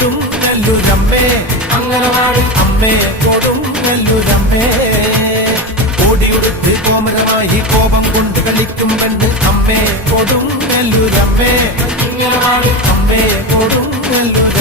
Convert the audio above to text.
കൊടുങ്ങല്ലൂരമ്മേ അംഗനവാടി അമ്മേ കൊടുങ്ങല്ലൂരമ്മേ ഓടിയുടുത്ത് കോമരമായി കോപം കൊണ്ട് കളിക്കും പെണ്ണ് അമ്മേ കൊടുങ്ങല്ലൂരമ്മേ അംഗനവാടി അമ്മേ കൊടുങ്ങല്ലൂരമ്മേ